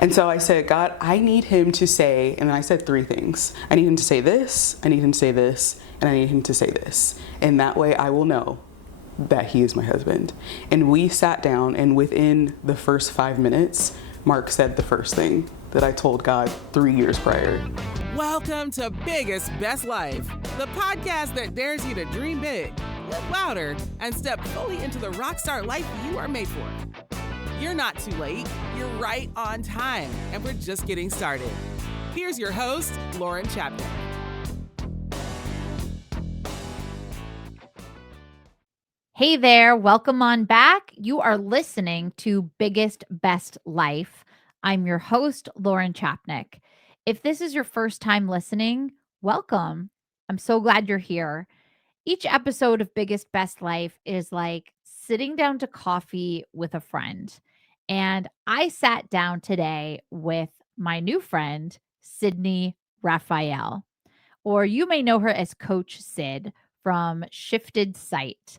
And so I said, God, I need him to say, and then I said 3 things. I need him to say this, I need him to say this, and I need him to say this. And that way I will know that he is my husband. And we sat down, and within the first 5 minutes, Mark said the first thing that I told God 3 years prior. Welcome to Biggest Best Life, the podcast that dares you to dream big, live louder, and step fully into the rock star life you are made for. You're not too late, you're right on time, and we're just getting started. Here's your host, Lauren Chapnick. Hey there, welcome on back. You are listening to Biggest Best Life. I'm your host, Lauren Chapnick. If this is your first time listening, welcome. I'm so glad you're here. Each episode of Biggest Best Life is like sitting down to coffee with a friend. And I sat down today with my new friend, Sidni Raphael, or you may know her as Coach Sid from Shifted Sight.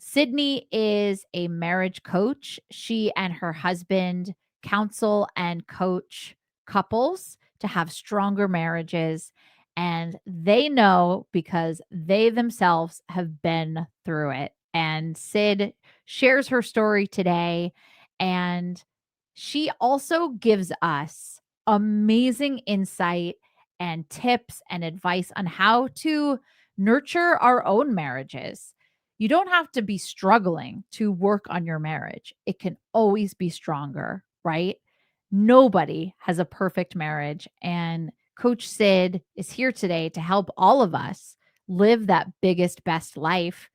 Sidni is a marriage coach. She and her husband counsel and coach couples to have stronger marriages. And they know because they themselves have been through it. And Sid shares her story today. And she also gives us amazing insight and tips and advice on how to nurture our own marriages. You don't have to be struggling to work on your marriage. It can always be stronger, right? Nobody has a perfect marriage. And Coach Sid is here today to help all of us live that biggest, best life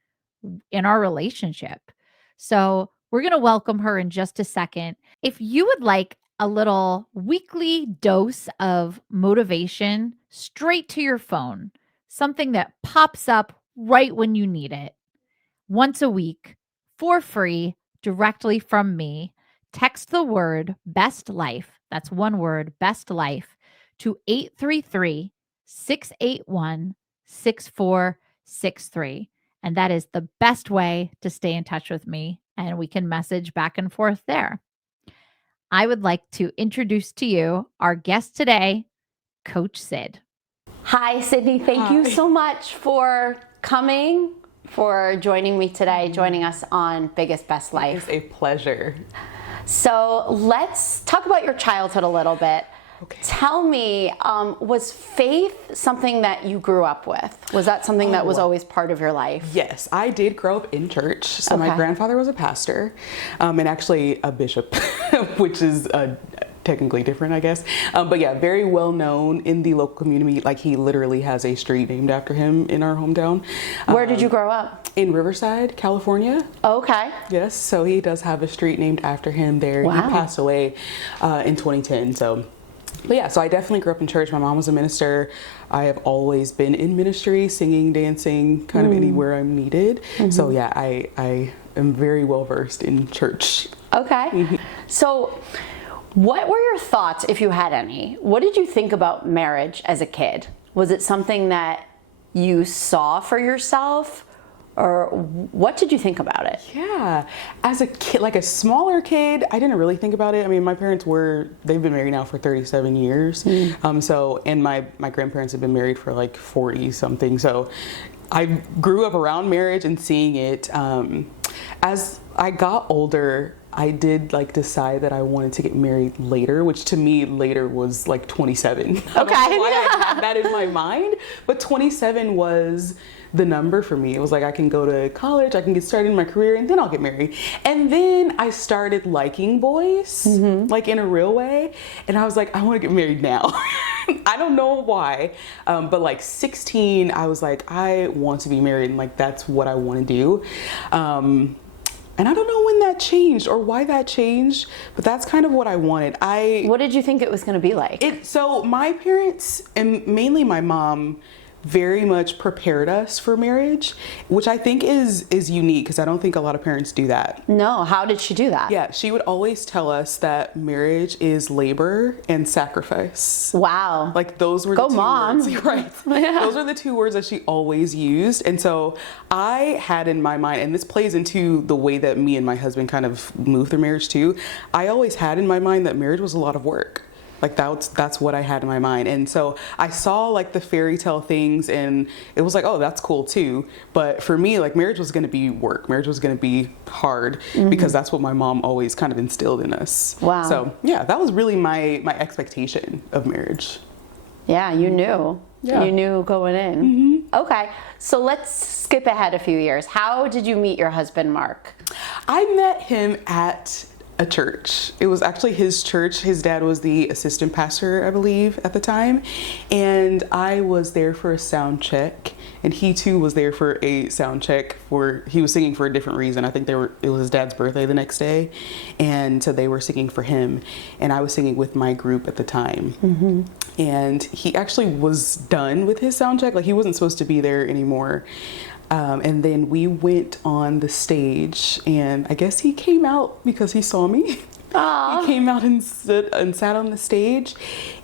in our relationship. So we're going to welcome her in just a second. If you would like a little weekly dose of motivation straight to your phone, something that pops up right when you need it, once a week for free directly from me, text the word best life. That's one word, best life, to 833-681-6463. And that is the best way to stay in touch with me. And we can message back and forth there. I would like to introduce to you our guest today, Coach Sid. Hi, Sidni. Thank you so much for coming, for joining me today, joining us on Biggest Best Life. It's a pleasure. So let's talk about your childhood a little bit. Okay. Tell me, was faith something that you grew up with? Was that something that was always part of your life? Yes, I did grow up in church. So my grandfather was a pastor and actually a bishop, which is technically different, I guess. But yeah, very well known in the local community. Like he literally has a street named after him in our hometown. Where did you grow up? In Riverside, California. Okay. Yes, so he does have a street named after him there. Wow. He passed away in 2010. But yeah, so I definitely grew up in church. My mom was a minister. I have always been in ministry, singing, dancing, kind of anywhere I'm needed. So yeah, I am very well versed in church. Okay. So what were your thoughts, if you had any? What did you think about marriage as a kid? Was it something that you saw for yourself? Or what did you think about it? Yeah, as a kid, like a smaller kid, I didn't really think about it. I mean, my parents they've been married now for 37 years. And my grandparents have been married for like 40 something. So I grew up around marriage and seeing it. As I got older, I did like decide that I wanted to get married later, which to me later was like 27. Okay. I don't know why I had that in my mind, but 27 was the number for me. It was like, I can go to college, I can get started in my career, and then I'll get married. And then I started liking boys, like in a real way. And I was like, I want to get married now. I don't know why, but like 16, I was like, I want to be married, and like that's what I want to do. And I don't know when that changed or why that changed, but that's kind of what I wanted. What did you think it was going to be like? So my parents, and mainly my mom, very much prepared us for marriage, which I think is unique because I don't think a lot of parents do that. No, how did she do that? Yeah, she would always tell us that marriage is labor and sacrifice. Wow. Like those were Go the two mom. words. Right. Yeah. Those are the two words that she always used. And so I had in my mind, and this plays into the way that me and my husband kind of moved through marriage too. I always had in my mind that marriage was a lot of work. Like that's what I had in my mind. And so I saw like the fairy tale things and it was like, oh, that's cool too. But for me, like marriage was going to be work. Marriage was going to be hard because that's what my mom always kind of instilled in us. Wow. So yeah, that was really my expectation of marriage. Yeah, you knew. Yeah. You knew going in. Okay, so let's skip ahead a few years. How did you meet your husband, Mark? I met him at a church. It was actually his church. His dad was the assistant pastor, I believe, at the time. And I was there for a sound check. And he too was there for a sound check he was singing for a different reason. I think it was his dad's birthday the next day. And so they were singing for him. And I was singing with my group at the time. And he actually was done with his sound check. Like he wasn't supposed to be there anymore. And then we went on the stage, and I guess he came out because he saw me. Aww. He came out and sat on the stage,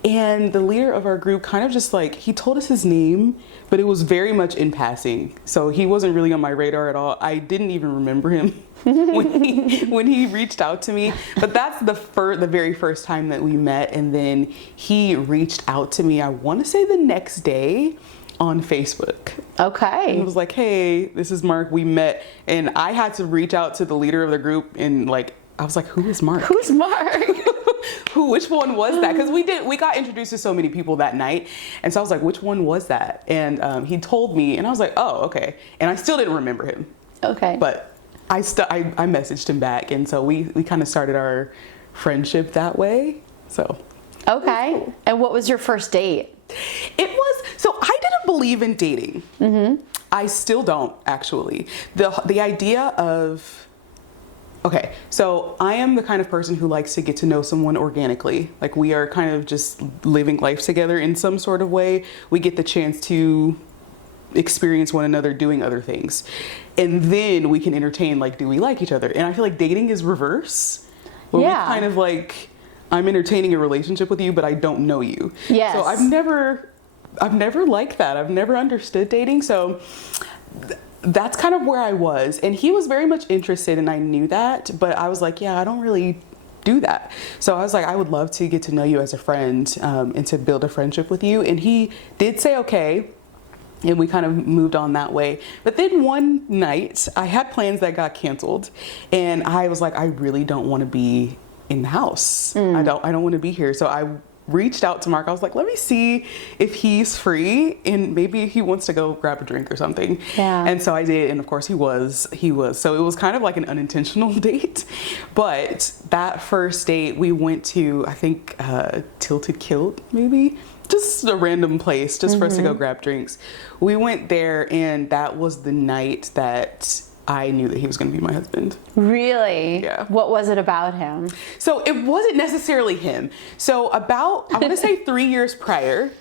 and the leader of our group kind of just like, he told us his name, but it was very much in passing. So he wasn't really on my radar at all. I didn't even remember him when he reached out to me. But that's the very first time that we met, and then he reached out to me, I want to say the next day, on Facebook. Okay. And it was like, hey, this is Mark. We met. And I had to reach out to the leader of the group and like, I was like, who is Mark? Who's Mark? Which one was that? Because we got introduced to so many people that night. And so I was like, which one was that? And he told me and I was like, oh, okay. And I still didn't remember him. Okay. But I messaged him back. And so we kind of started our friendship that way. So. Okay. And what was your first date? So I didn't believe in dating. I still don't, actually. The idea of, okay, so I am the kind of person who likes to get to know someone organically. Like we are kind of just living life together in some sort of way. We get the chance to experience one another doing other things. And then we can entertain, like, do we like each other? And I feel like dating is reverse. Where we kind of like, I'm entertaining a relationship with you, but I don't know you. Yes. So I've never liked that. I've never understood dating. So that's kind of where I was. And he was very much interested and I knew that, but I was like, yeah, I don't really do that. So I was like, I would love to get to know you as a friend and to build a friendship with you. And he did say, okay. And we kind of moved on that way. But then one night I had plans that got canceled and I was like, I really don't want to be in the house. I don't want to be here. So I reached out to Mark. I was like, let me see if he's free and maybe he wants to go grab a drink or something. Yeah. And so I did. And of course he was. So it was kind of like an unintentional date. But that first date we went to, I think, Tilted Kilt, maybe. Just a random place just for us to go grab drinks. We went there and that was the night that I knew that he was going to be my husband. Really? Yeah. What was it about him? So it wasn't necessarily him. So about, I want to say 3 years prior,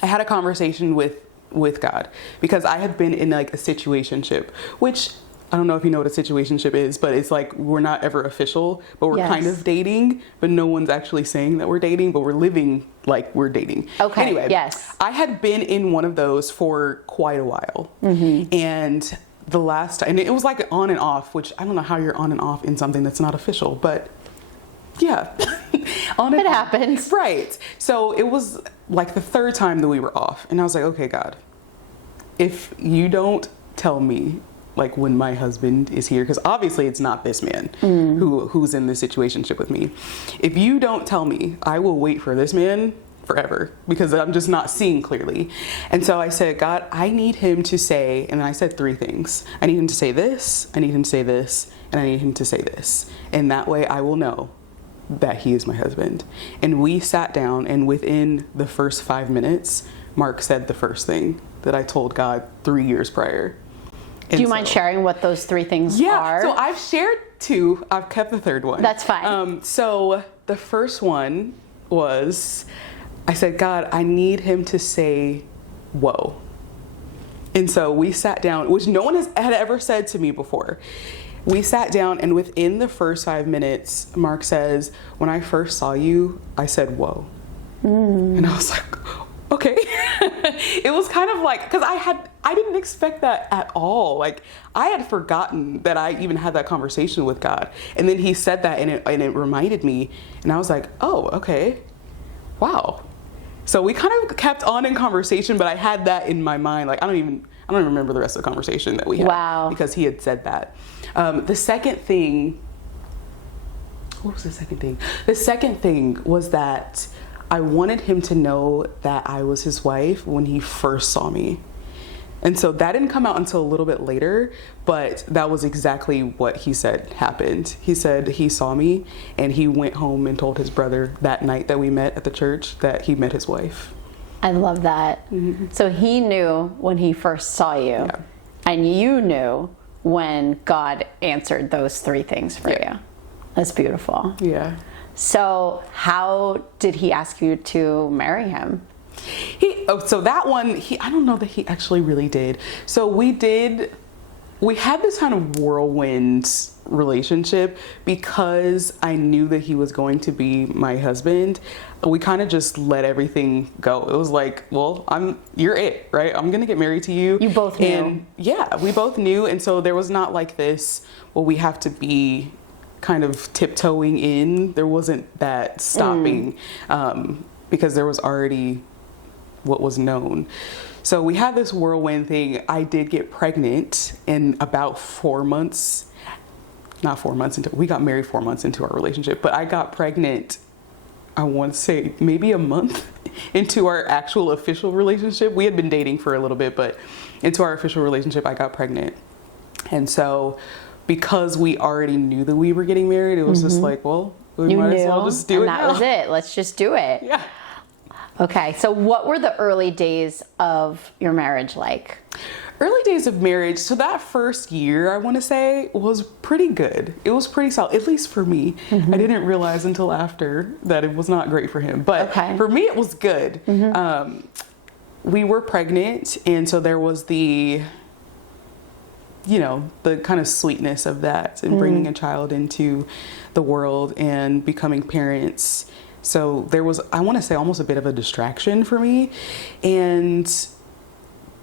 I had a conversation with God because I had been in like a situationship, which I don't know if you know what a situationship is, but it's like we're not ever official, but we're kind of dating, but no one's actually saying that we're dating, but we're living like we're dating. Okay. Anyway, yes. I had been in one of those for quite a while. And the last time, and it was like on and off, which I don't know how you're on and off in something that's not official, but yeah. It happens. Right. So it was like the third time that we were off. And I was like, okay, God, if you don't tell me like when my husband is here, because obviously it's not this man who's in this situationship with me. If you don't tell me, I will wait for this man forever because I'm just not seeing clearly. And so I said, God, I need him to say, and I said 3 things. I need him to say this, I need him to say this, and I need him to say this. And that way I will know that he is my husband. And we sat down and within the first 5 minutes, Mark said the first thing that I told God 3 years prior. Do you mind sharing what those 3 things are? Yeah, so I've shared 2. I've kept the third one. That's fine. So the first one was, I said, God, I need him to say, whoa. And so we sat down, which no one had ever said to me before. We sat down, and within the first 5 minutes, Mark says, when I first saw you, I said, whoa. And I was like, okay. It was kind of like, because I didn't expect that at all. Like, I had forgotten that I even had that conversation with God. And then he said that, and it reminded me, and I was like, oh, okay, wow. So we kind of kept on in conversation, but I had that in my mind. Like, I don't even remember the rest of the conversation that we had. Wow. Because he had said that. The second thing, what was the second thing? The second thing was that I wanted him to know that I was his wife when he first saw me. And so that didn't come out until a little bit later, but that was exactly what he said happened. He said he saw me, and he went home and told his brother that night that we met at the church that he met his wife. I love that. So he knew when he first saw you, and you knew when God answered those 3 things for you. That's beautiful. Yeah. So how did he ask you to marry him? So that one, I don't know that he actually really did. So we had this kind of whirlwind relationship because I knew that he was going to be my husband. We kind of just let everything go. It was like, well, you're it, right? I'm going to get married to you. You both knew. And yeah, we both knew. And so there was not like this, well, we have to be kind of tiptoeing in. There wasn't that stopping because there was already what was known. So we had this whirlwind thing. I did get pregnant in about 4 months, not 4 months into, we got married 4 months into our relationship, but I got pregnant, I want to say maybe a month into our actual official relationship. We had been dating for a little bit, but into our official relationship, I got pregnant. And so because we already knew that we were getting married, it was just like, well, we might as well just do it now. And that was it. Let's just do it. Yeah. Okay, so what were the early days of your marriage like? Early days of marriage, so that first year, I want to say, was pretty good. It was pretty solid, at least for me. I didn't realize until after that it was not great for him. But for me, it was good. We were pregnant, and so there was the kind of sweetness of that and bringing a child into the world and becoming parents. So there was, I want to say, almost a bit of a distraction for me. And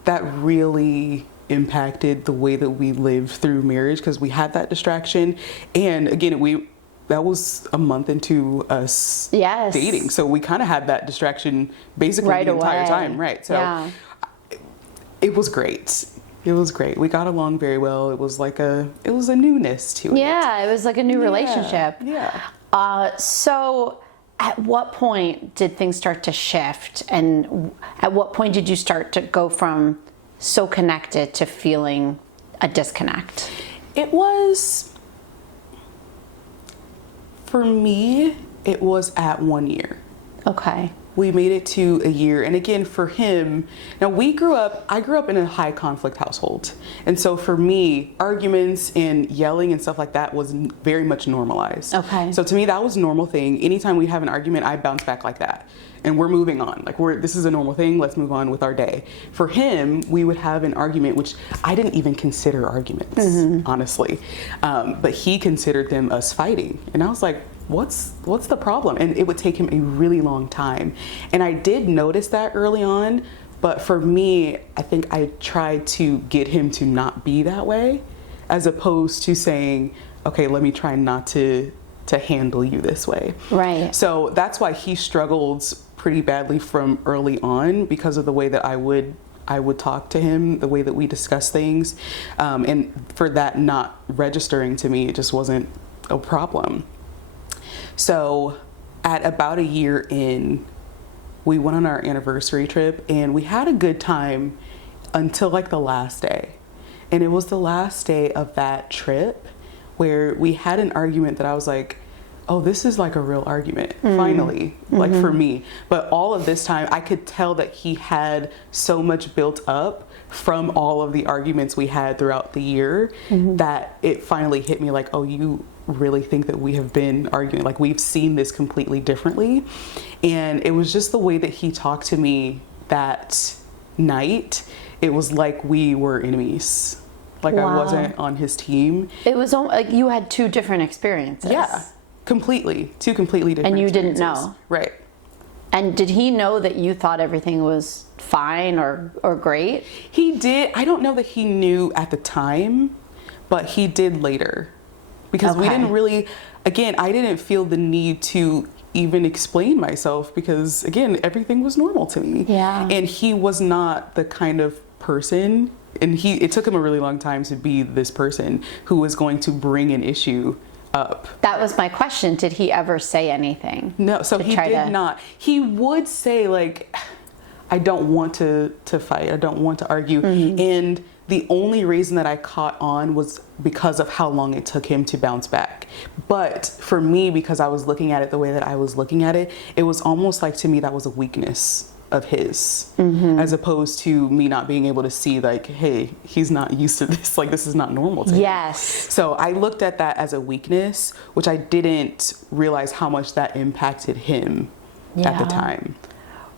that really impacted the way that we lived through marriage because we had that distraction. And again, that was a month into us dating. So we kind of had that distraction basically the entire time. Right. So it was great. It was great. We got along very well. It was a newness to it. Yeah, it was like a new relationship. Yeah. So at what point did things start to shift? And at what point did you start to go from so connected to feeling a disconnect? It was, for me, it was at 1 year. Okay. We made it to a year. And again, for him, now I grew up in a high conflict household. And so for me, arguments and yelling and stuff like that was very much normalized. Okay. So to me, that was a normal thing. Anytime we have an argument, I bounce back like that. And we're moving on. Like this is a normal thing. Let's move on with our day. For him, we would have an argument, which I didn't even consider arguments, honestly. But he considered them us fighting. And I was like, what's the problem? And it would take him a really long time. And I did notice that early on, but for me, I think I tried to get him to not be that way, as opposed to saying, okay, let me try not to handle you this way. Right. So that's why he struggled pretty badly from early on, because of the way that I would talk to him, the way that we discuss things. And for that not registering to me, it just wasn't a problem. So at about a year in, we went on our anniversary trip and we had a good time until like the last day. And it was the last day of that trip where we had an argument that I was like, oh, this is like a real argument, finally, like for me. But all of this time, I could tell that he had so much built up from all of the arguments we had throughout the year that it finally hit me like, oh, you really think that we have been arguing, like we've seen this completely differently. And it was just the way that he talked to me that night. it was like we were enemies. Like I wasn't on his team. It was like you had two different experiences. Yeah, completely. Two completely different And you didn't experiences. know. Right. And did he know that you thought everything was fine or great? He did. I don't know that he knew at the time, but he did later. Because we didn't really, again, I didn't feel the need to even explain myself because, again, everything was normal to me. Yeah. And he was not the kind of person, and it took him a really long time to be this person who was going to bring an issue up. That was my question. Did he ever say anything? No, so he did not. He would say, like, I don't want to fight. I don't want to argue. And the only reason that I caught on was because of how long it took him to bounce back. But for me, because I was looking at it the way that I was looking at it, it was almost like, to me, that was a weakness of his, as opposed to me not being able to see, like, hey, he's not used to this. Like, this is not normal to him. Yes. So I looked at that as a weakness, which I didn't realize how much that impacted him at the time.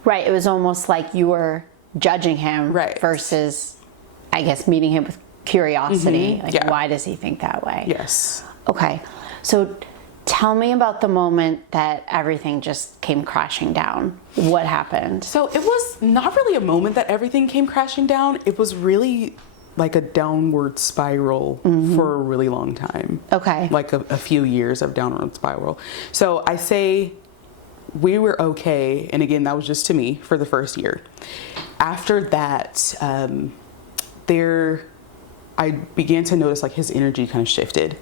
Right. It was almost like you were judging him versus, I guess, meeting him with curiosity. Like, why does he think that way? Yes. Okay. So tell me about the moment that everything just came crashing down. What happened? So it was not really a moment that everything came crashing down. It was really like a downward spiral for a really long time. Okay. Like a few years of downward spiral. So I say we were okay. And again, that was just to me for the first year. After that, I began to notice like his energy kind of shifted.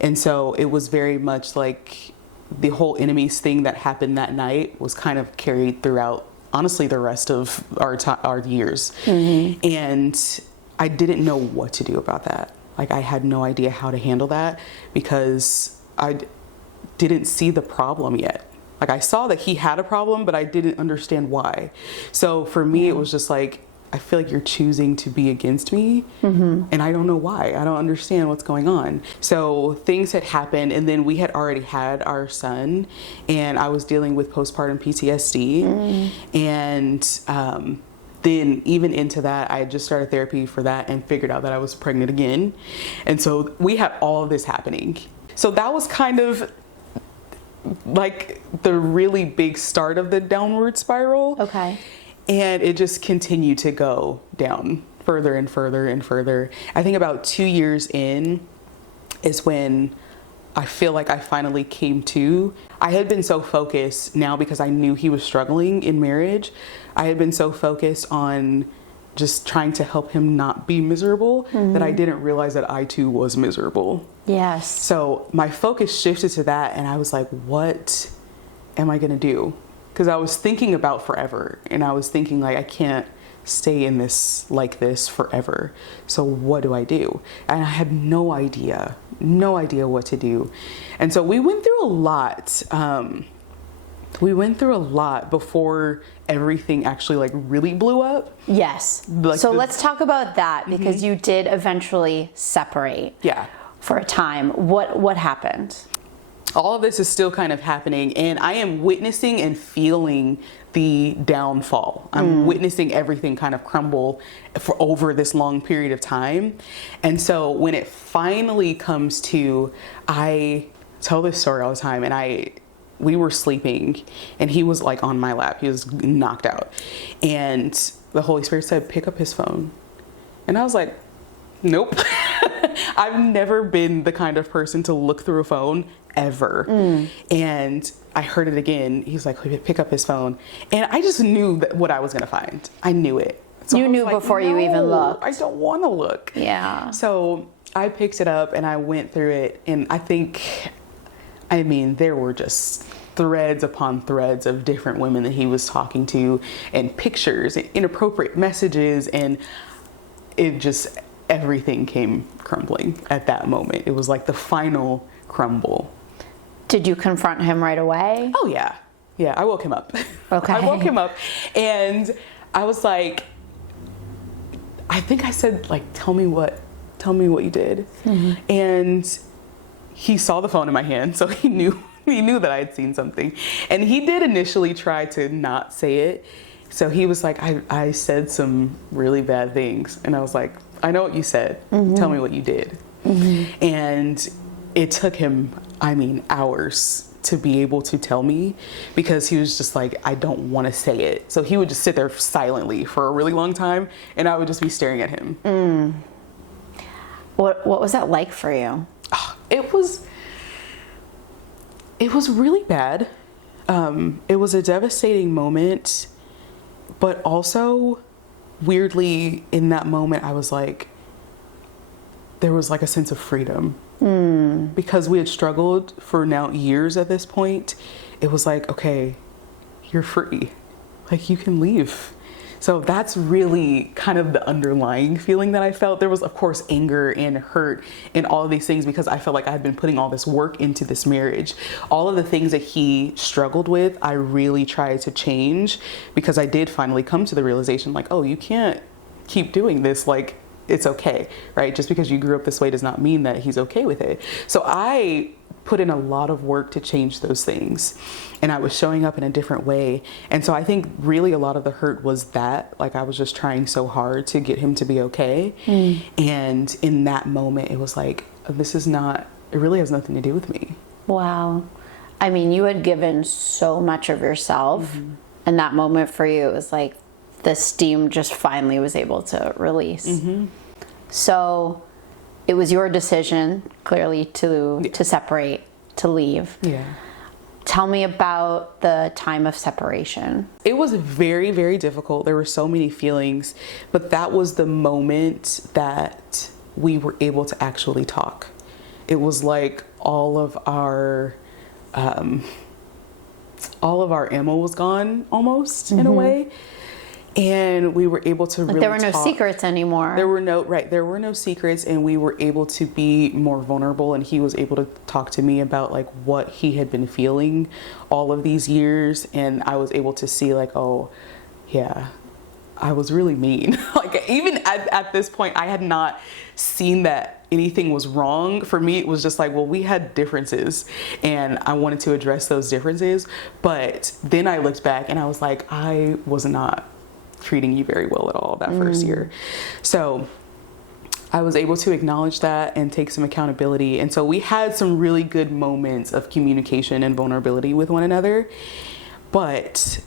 And so it was very much like the whole enemies thing that happened that night was kind of carried throughout, honestly, the rest of our years. And I didn't know what to do about that. Like, I had no idea how to handle that because I didn't see the problem yet. Like, I saw that he had a problem, but I didn't understand why. So for me, it was just like, I feel like you're choosing to be against me, and I don't know why. I don't understand what's going on. So things had happened, and then we had already had our son, and I was dealing with postpartum PTSD, and then even into that, I had just started therapy for that and figured out that I was pregnant again. And so we had all of this happening. So that was kind of like the really big start of the downward spiral. Okay. And it just continued to go down further and further and further. I think about 2 years in is when I feel like I finally came to. I had been so focused now because I knew he was struggling in marriage. I had been so focused on just trying to help him not be miserable that I didn't realize that I too was miserable. Yes. So my focus shifted to that, and I was like, what am I gonna do? Because I was thinking about forever, and I was thinking like, I can't stay in this like this forever. So what do I do? And I had no idea what to do. And so we went through a lot. We went through a lot before everything actually like really blew up. Yes. Like so let's talk about that because you did eventually separate. Yeah. For a time. What happened? All of this is still kind of happening, and I am witnessing and feeling the downfall. I'm witnessing everything kind of crumble for over this long period of time. And so when it finally comes to, I tell this story all the time, and we were sleeping and he was like on my lap. He was knocked out. And the Holy Spirit said, pick up his phone. And I was like, nope. I've never been the kind of person to look through a phone ever. And I heard it again. He's like, pick up his phone. And I just knew what I was going to find. I knew it. So you knew like, before you even looked. I don't want to look. Yeah. So I picked it up and I went through it. And I mean, there were just threads upon threads of different women that he was talking to, and pictures and inappropriate messages. And it just, everything came crumbling at that moment. It was like the final crumble. Did you confront him right away? Oh yeah. Yeah, I woke him up. Okay. I woke him up and I was like, I think I said like, tell me what you did. And he saw the phone in my hand, so he knew that I had seen something. And he did initially try to not say it. So he was like, I said some really bad things. And I was like, I know what you said. Tell me what you did. And it took him, hours to be able to tell me, because he was just like, I don't want to say it. So he would just sit there silently for a really long time, and I would just be staring at him. What was that like for you? It was really bad. It was a devastating moment, but also weirdly in that moment, I was like, there was like a sense of freedom. Because we had struggled for now years at this point. It was like, okay, you're free. Like, you can leave. So that's really kind of the underlying feeling that I felt. There was, of course, anger and hurt and all of these things, because I felt like I had been putting all this work into this marriage. All of the things that he struggled with, I really tried to change, because I did finally come to the realization, like, oh, you can't keep doing this. Like, it's okay, right? Just because you grew up this way does not mean that he's okay with it. So I put in a lot of work to change those things, and I was showing up in a different way. And so I think really a lot of the hurt was that, like, I was just trying so hard to get him to be okay. And in that moment, it was like, it really has nothing to do with me. Wow. I mean, you had given so much of yourself, and that moment for you, it was like the steam just finally was able to release. So it was your decision, clearly, to separate, to leave. Yeah. Tell me about the time of separation. It was very, very difficult. There were so many feelings, but that was the moment that we were able to actually talk. It was like all of our ammo was gone almost, in a way. And we were able to really there were no talk. secrets anymore. There were no secrets, and we were able to be more vulnerable, and he was able to talk to me about like what he had been feeling all of these years, and I was able to see like, oh yeah, I was really mean. Like, even at this point, I had not seen that anything was wrong. For me, it was just like, well, we had differences, and I wanted to address those differences. But then I looked back and I was like, I was not treating you very well at all that first year. So I was able to acknowledge that and take some accountability. And so we had some really good moments of communication and vulnerability with one another. But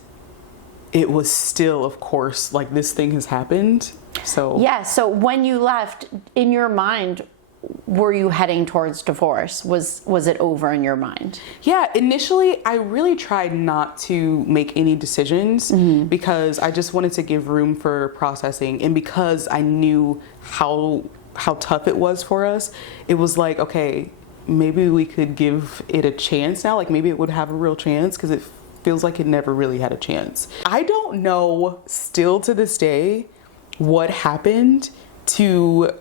it was still, of course, like, this thing has happened. So yeah. So when you left, in your mind, were you heading towards divorce? Was it over in your mind? Yeah, initially I really tried not to make any decisions, because I just wanted to give room for processing, and because I knew how tough it was for us. It was like, okay, maybe we could give it a chance now. Like, maybe it would have a real chance, because it feels like it never really had a chance. I don't know still to this day what happened to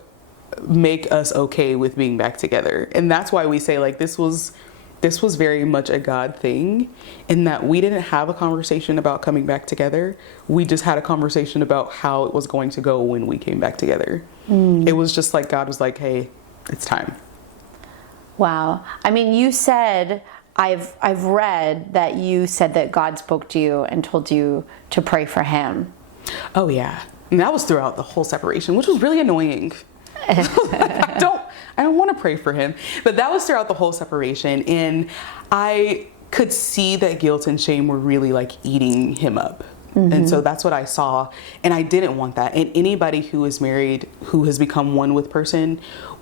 make us okay with being back together. And that's why we say, like, this was very much a God thing, in that we didn't have a conversation about coming back together. We just had a conversation about how it was going to go when we came back together. It was just like, God was like, hey, it's time. Wow. I mean, you said, I've read that you said that God spoke to you and told you to pray for him. Oh yeah. And that was throughout the whole separation, which was really annoying. I don't want to pray for him, but that was throughout the whole separation, and I could see that guilt and shame were really like eating him up. And so that's what I saw, and I didn't want that. And anybody who is married, who has become one with person,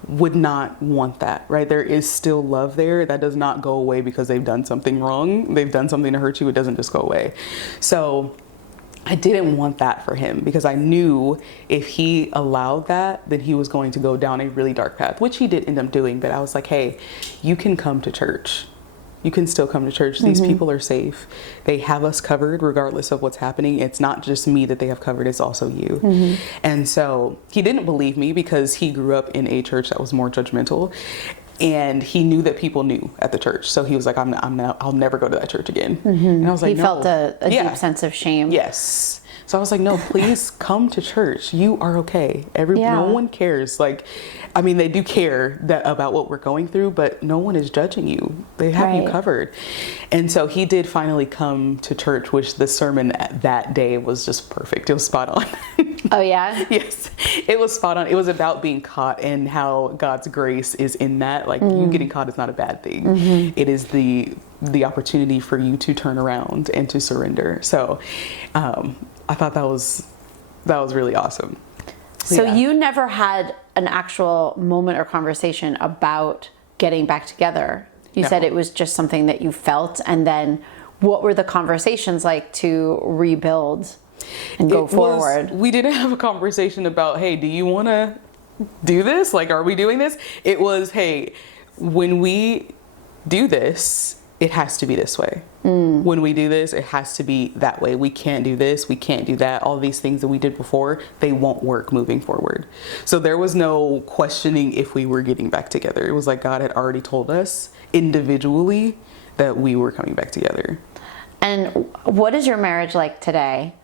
would not want that, right? There is still love there. That does not go away because they've done something wrong. They've done something to hurt you. It doesn't just go away. So I didn't want that for him, because I knew if he allowed that, then he was going to go down a really dark path, which he did end up doing. But I was like, hey, you can come to church. You can still come to church. These people are safe. They have us covered regardless of what's happening. It's not just me that they have covered, it's also you. And so he didn't believe me, because he grew up in a church that was more judgmental. And he knew that people knew at the church. So he was like, I'll never go to that church again. And I was like, He no. felt a deep sense of shame. Yes. So I was like, no, please come to church. You are okay. No one cares. Like, I mean, they do care about what we're going through, but no one is judging you. They have you covered. And so he did finally come to church, which the sermon that day was just perfect. It was spot on. Oh, yeah? Yes, it was spot on. It was about being caught and how God's grace is in that. Like, you getting caught is not a bad thing. It is the opportunity for you to turn around and to surrender. So I thought that was really awesome. So you never had an actual moment or conversation about getting back together. You said it was just something that you felt. And then what were the conversations like to rebuild and go forward? We didn't have a conversation about, hey, do you want to do this? Like, are we doing this? It was, hey, when we do this, it has to be this way. When we do this, it has to be that way. We can't do this. We can't do that. All these things that we did before, they won't work moving forward. So there was no questioning if we were getting back together. It was like God had already told us individually that we were coming back together. And what is your marriage like today?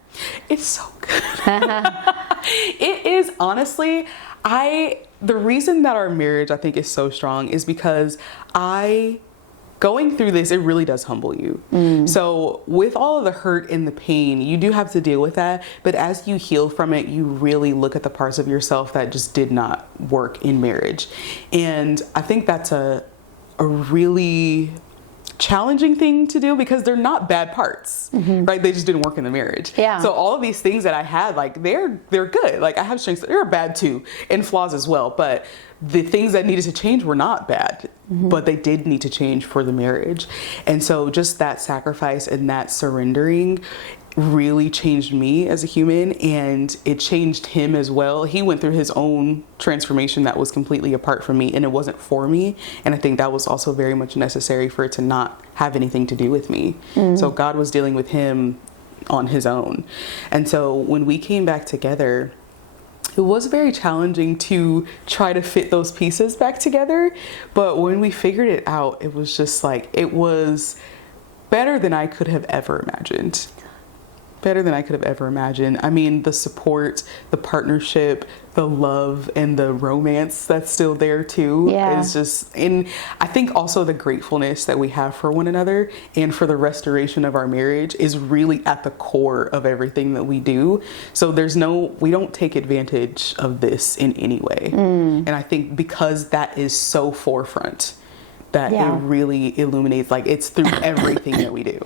It's so good. It is, honestly, the reason that our marriage, I think, is so strong is because going through this, it really does humble you. So with all of the hurt and the pain, you do have to deal with that. But as you heal from it, you really look at the parts of yourself that just did not work in marriage. And I think that's a really challenging thing to do because they're not bad parts, right? They just didn't work in the marriage. Yeah. So all of these things that I had, like, they're good. Like, I have strengths. They're bad too, and flaws as well. But the things that needed to change were not bad, but they did need to change for the marriage. And so just that sacrifice and that surrendering really changed me as a human, and it changed him as well. He went through his own transformation that was completely apart from me, and it wasn't for me. And I think that was also very much necessary for it to not have anything to do with me. So God was dealing with him on his own. And so when we came back together, it was very challenging to try to fit those pieces back together. But when we figured it out, it was just like, it was better than I could have ever imagined. Better than I could have ever imagined. I mean, the support, the partnership, the love, and the romance that's still there too is just, and I think also the gratefulness that we have for one another and for the restoration of our marriage is really at the core of everything that we do. So we don't take advantage of this in any way. And I think because that is so forefront, that it really illuminates, like, it's through everything that we do.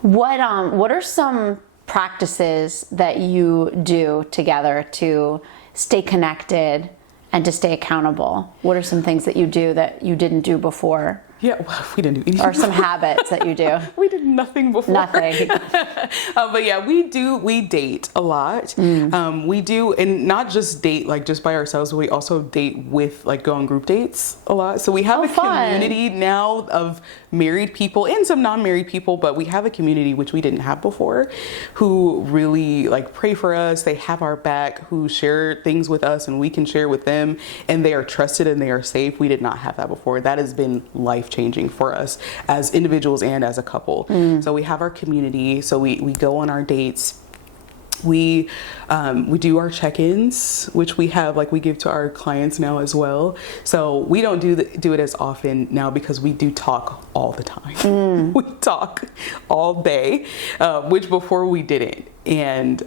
What are some practices that you do together to stay connected and to stay accountable? What are some things that you do that you didn't do before? Yeah, well, we didn't do anything. Or some habits that you do? We did nothing before. Nothing. But yeah, we date a lot. We do, and not just date like just by ourselves, but we also date with, like, go on group dates a lot. So we have a community now of married people and some non-married people, but we have a community which we didn't have before, who really, like, pray for us. They have our back, who share things with us and we can share with them, and they are trusted and they are safe. We did not have that before. That has been life-changing for us as individuals and as a couple. So we have our community. So we go on our dates. We do our check-ins, which we have, like, we give to our clients now as well. So we don't do it as often now because we do talk all the time. We talk all day, which before we didn't. And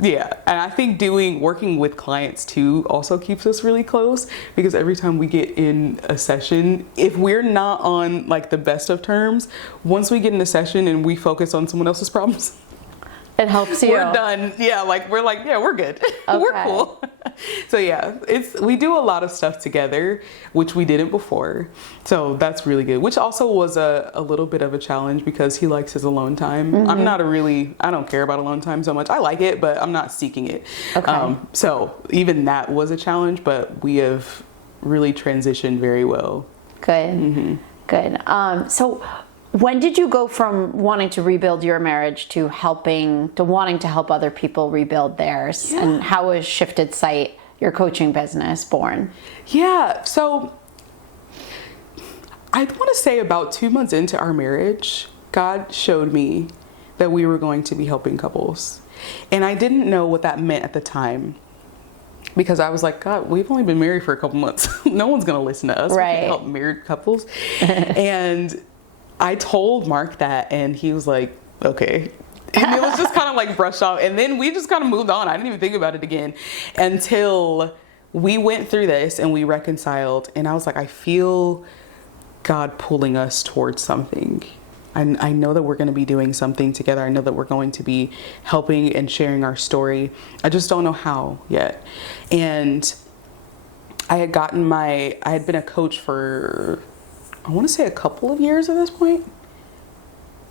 yeah, and I think working with clients too also keeps us really close, because every time we get in a session, if we're not on, like, the best of terms, once we get in a session and we focus on someone else's problems, it helps you. We're done. Yeah, we're good. Okay. We're cool. So yeah, we do a lot of stuff together, which we didn't before. So that's really good, which also was a little bit of a challenge because he likes his alone time. I don't care about alone time so much. I like it, but I'm not seeking it. Okay. So even that was a challenge, but we have really transitioned very well. Good. Good. So when did you go from wanting to rebuild your marriage to wanting to help other people rebuild theirs? And how was Shifted Sight, your coaching business, born? Yeah, so I want to say about 2 months into our marriage, God showed me that we were going to be helping couples. And I didn't know what that meant at the time, because I was like, God, we've only been married for a couple months. No one's going to listen to us. Right. We can't help married couples. And I told Mark that, and he was like, okay. And it was just kind of like brushed off. And then we just kind of moved on. I didn't even think about it again until we went through this and we reconciled. And I was like, I feel God pulling us towards something. I know that we're going to be doing something together. I know that we're going to be helping and sharing our story. I just don't know how yet. And I had been a coach for, I want to say, a couple of years at this point.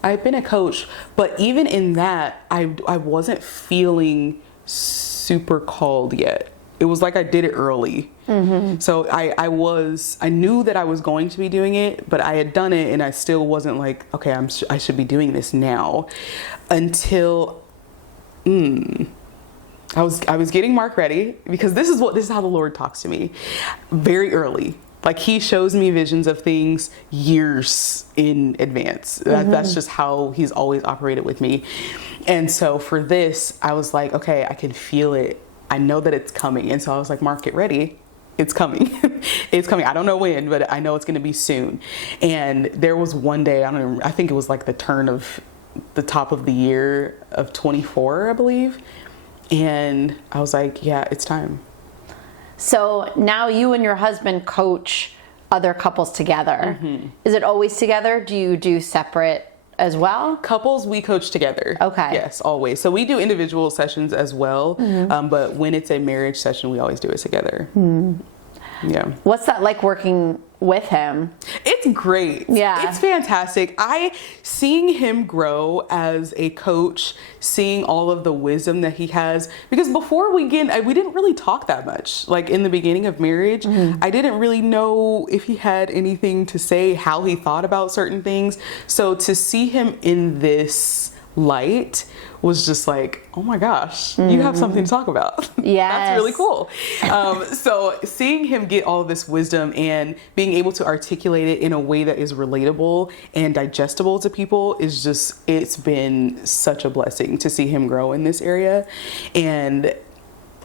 I had been a coach, but even in that, I wasn't feeling super called yet. It was like I did it early. Mm-hmm. So I knew that I was going to be doing it, but I had done it and I still wasn't like, okay, I should be doing this now, until I was getting Mark ready, because this is how the Lord talks to me very early. Like, he shows me visions of things years in advance. That's just how he's always operated with me. And so for this, I was like, okay, I can feel it. I know that it's coming. And so I was like, Mark, get ready. It's coming. It's coming. I don't know when, but I know it's going to be soon. And there was one day, I think it was like the turn of the top of the year of 24, I believe. And I was like, yeah, it's time. So now you and your husband coach other couples together. Mm-hmm. Is it always together? Do you do separate as well? Couples, we coach together. Okay. Yes, always. So we do individual sessions as well. Mm-hmm. But when it's a marriage session, we always do it together. Mm. Yeah. What's that like working with him? It's great. Yeah. It's fantastic. Seeing him grow as a coach, seeing all of the wisdom that he has, because before we didn't really talk that much. Like, in the beginning of marriage, I didn't really know if he had anything to say, how he thought about certain things. So to see him in this light was just like, oh my gosh, you have something to talk about. Yes. That's really cool. So seeing him get all of this wisdom and being able to articulate it in a way that is relatable and digestible to people it's been such a blessing to see him grow in this area. And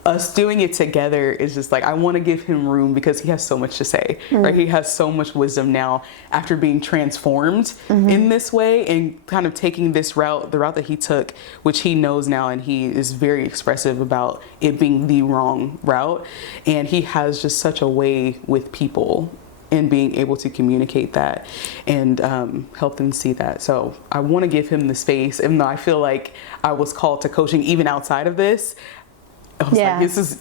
us doing it together is just like, I want to give him room, because he has so much to say, right? He has so much wisdom now after being transformed in this way, and kind of taking this route, the route that he took, which he knows now, and he is very expressive about it being the wrong route. And he has just such a way with people and being able to communicate that and help them see that. So I want to give him the space, even though I feel like I was called to coaching even outside of this. I was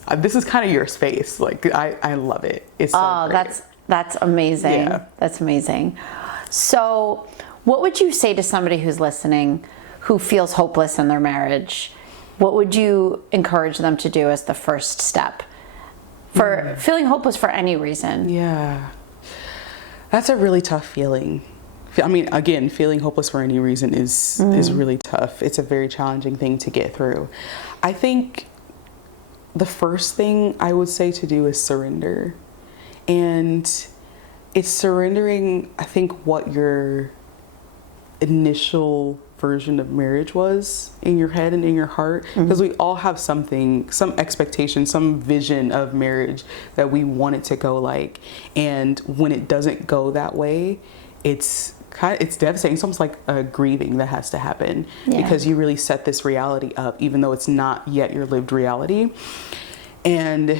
like, this is kind of your space. Like, I love it. It's so great. That's amazing. Yeah. That's amazing. So what would you say to somebody who's listening who feels hopeless in their marriage? What would you encourage them to do as the first step for feeling hopeless for any reason? Yeah. That's a really tough feeling. I mean, again, feeling hopeless for any reason is really tough. It's a very challenging thing to get through. I think the first thing I would say to do is surrender. And it's surrendering, I think, what your initial version of marriage was in your head and in your heart. Because we all have something, some expectation, some vision of marriage that we want it to go like. And when it doesn't go that way, it's devastating. It's almost like a grieving that has to happen, because you really set this reality up, even though it's not yet your lived reality. And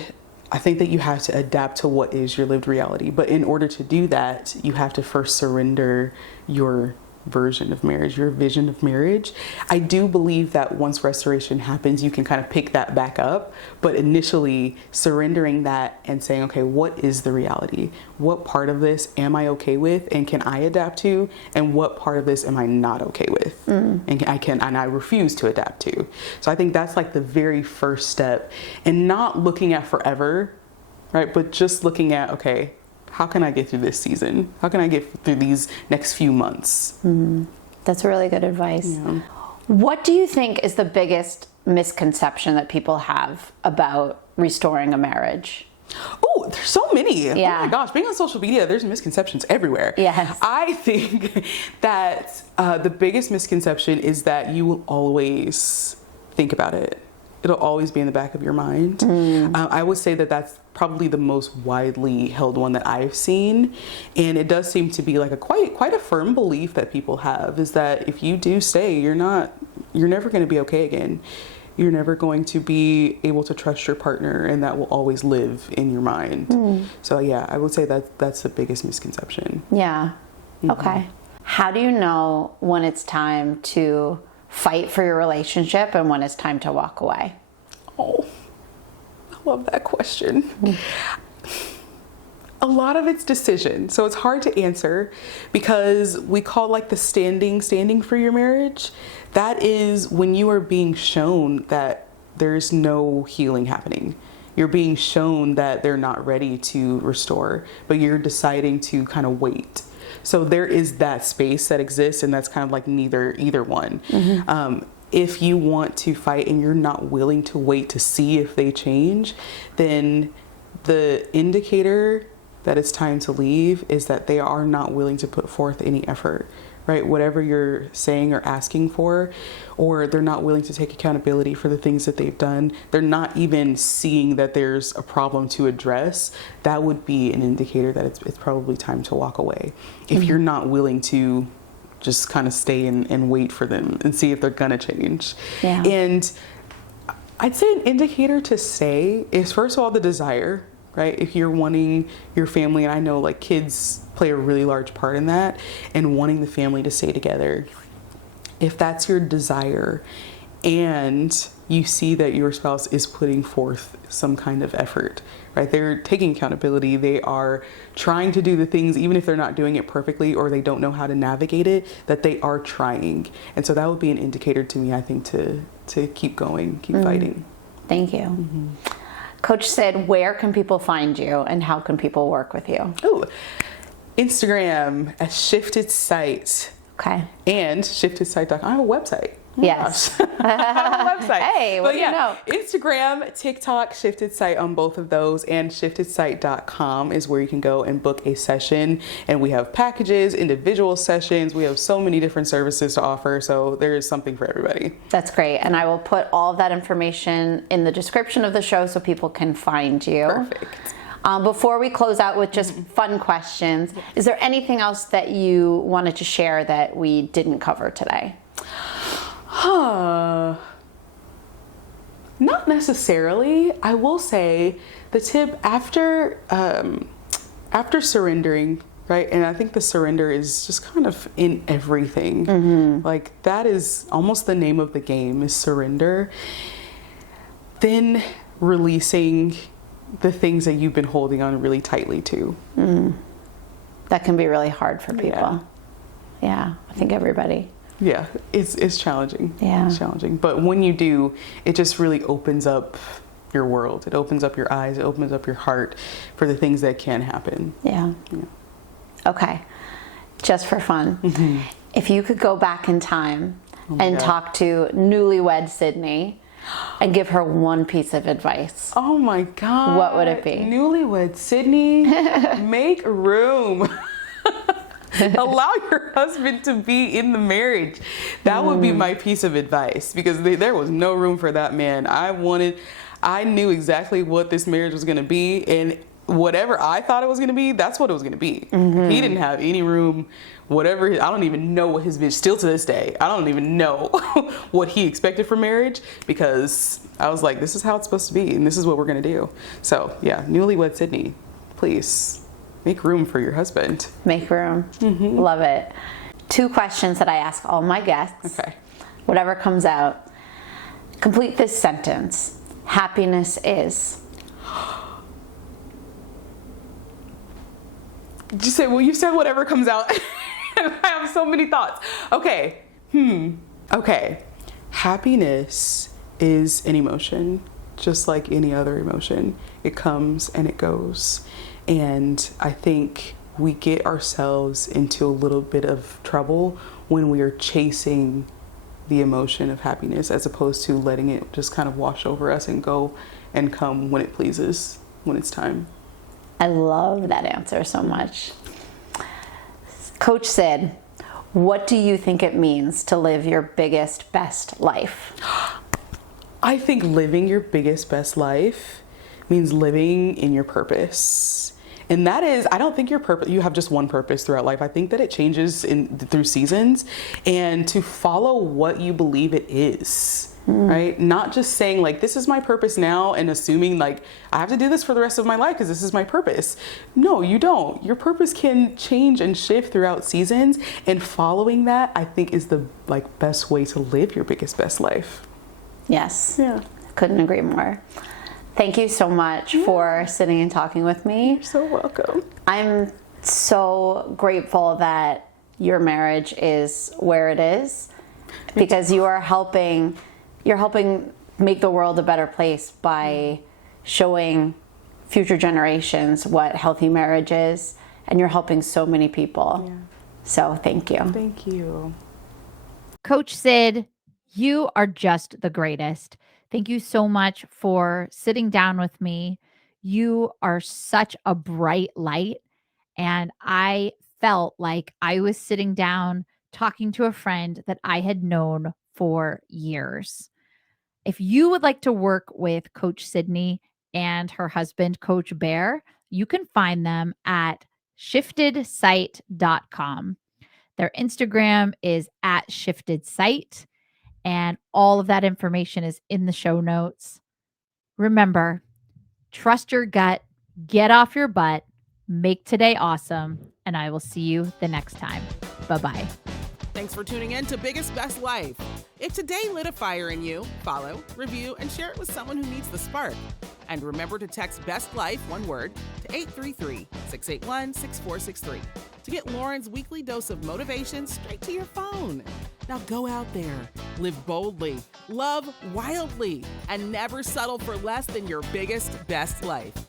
I think that you have to adapt to what is your lived reality. But in order to do that, you have to first surrender your version of marriage, your vision of marriage. I do believe that once restoration happens, you can kind of pick that back up. But initially, surrendering that and saying, okay, what is the reality? What part of this am I okay with and can I adapt to? And what part of this am I not okay with and I refuse to adapt to? So I think that's like the very first step, and not looking at forever, right? But just looking at, okay, how can I get through this season? How can I get through these next few months? That's really good advice. Yeah. What do you think is the biggest misconception that people have about restoring a marriage? Oh, there's so many. Yeah. Oh my gosh, being on social media, there's misconceptions everywhere. Yes. I think that the biggest misconception is that you will always think about it. It'll always be in the back of your mind. I would say that that's probably the most widely held one that I've seen. And it does seem to be like a quite a firm belief that people have, is that if you do stay, you're never going to be okay again. You're never going to be able to trust your partner, and that will always live in your mind. So yeah, I would say that that's the biggest misconception. Yeah. Okay. How do you know when it's time to fight for your relationship and when it's time to walk away? Oh, I love that question. A lot of it's decision. So it's hard to answer because we call like the standing for your marriage. That is when you are being shown that there's no healing happening. You're being shown that they're not ready to restore, but you're deciding to kind of wait. So there is that space that exists, and that's kind of like either one. If you want to fight and you're not willing to wait to see if they change, then the indicator that it's time to leave is that they are not willing to put forth any effort, right? Whatever you're saying or asking for, or they're not willing to take accountability for the things that they've done. They're not even seeing that there's a problem to address. That would be an indicator that it's probably time to walk away. If you're not willing to just kind of stay and wait for them and see if they're gonna change. Yeah. And I'd say an indicator to stay is, first of all, the desire, right? If you're wanting your family, and I know like kids play a really large part in that, and wanting the family to stay together. If that's your desire and you see that your spouse is putting forth some kind of effort, right? They're taking accountability. They are trying to do the things, even if they're not doing it perfectly or they don't know how to navigate it, that they are trying. And so that would be an indicator to me, I think, to keep going, keep fighting. Thank you. Coach Sid, where can people find you and how can people work with you? Ooh, Instagram at Shifted Sight. Okay. And shiftedsite.com. I have a website. Oh my Yes. gosh. I have a website. Hey, what do you know? Instagram, TikTok, Shifted Sight on both of those, and shiftedsite.com is where you can go and book a session. And we have packages, individual sessions. We have so many different services to offer. So there is something for everybody. That's great. And I will put all of that information in the description of the show so people can find you. Perfect. Before we close out with just fun questions, is there anything else that you wanted to share that we didn't cover today? Not necessarily. I will say the tip after surrendering, right? And I think the surrender is just kind of in everything. Like that is almost the name of the game, is surrender. Then releasing the things that you've been holding on really tightly to. That can be really hard for people. Yeah, I think everybody. Yeah, it's challenging. Yeah. It's challenging. But when you do, it just really opens up your world. It opens up your eyes. It opens up your heart for the things that can happen. Yeah. Okay. Just for fun. If you could go back in time and talk to newlywed Sidni and give her one piece of advice, Oh my God. what would it be? Newlywed Sidni, make room. Allow your husband to be in the marriage. That would be my piece of advice, because there was no room for that man. I knew exactly what this marriage was going to be, and whatever I thought it was going to be, that's what it was going to be. He didn't have any room, whatever. I don't even know what his vision, still to this day, I don't even know what he expected from marriage, because I was like, this is how it's supposed to be, and this is what we're going to do. So yeah, newlywed Sidni, please make room for your husband. Make room. Love it. 2 questions that I ask all my guests. Okay. Whatever comes out. Complete this sentence. Happiness is. Did you say, well, you said whatever comes out. I have so many thoughts. Okay. Okay. Happiness is an emotion, just like any other emotion. It comes and it goes. And I think we get ourselves into a little bit of trouble when we are chasing the emotion of happiness, as opposed to letting it just kind of wash over us and go and come when it pleases. when it's time. I love that answer so much. Coach Sid, what do you think it means to live your biggest, best life? I think living your biggest, best life means living in your purpose. And that is, I don't think you have just one purpose throughout life. I think that it changes through seasons, and to follow what you believe it is, right? Not just saying like, this is my purpose now and assuming like, I have to do this for the rest of my life because this is my purpose. No, you don't. Your purpose can change and shift throughout seasons, and following that, I think, is the like best way to live your biggest, best life. Yes. Yeah. Couldn't agree more. Thank you so much for sitting and talking with me. You're so welcome. I'm so grateful that your marriage is where it is, because you're helping make the world a better place by showing future generations what healthy marriage is, and you're helping so many people. Yeah. So thank you. Thank you. Coach Sid, you are just the greatest. Thank you so much for sitting down with me. You are such a bright light, and I felt like I was sitting down talking to a friend that I had known for years. If you would like to work with Coach Sidni and her husband, Coach Bear, you can find them at shiftedsite.com. Their Instagram is at shiftedsite. And all of that information is in the show notes. Remember, trust your gut, get off your butt, make today awesome, and I will see you the next time. Bye-bye. Thanks for tuning in to Biggest Best Life. If today lit a fire in you, follow, review, and share it with someone who needs the spark. And remember to text Best Life, one word, to 833-681-6463 to get Lauren's weekly dose of motivation straight to your phone. Now go out there, live boldly, love wildly, and never settle for less than your biggest, best life.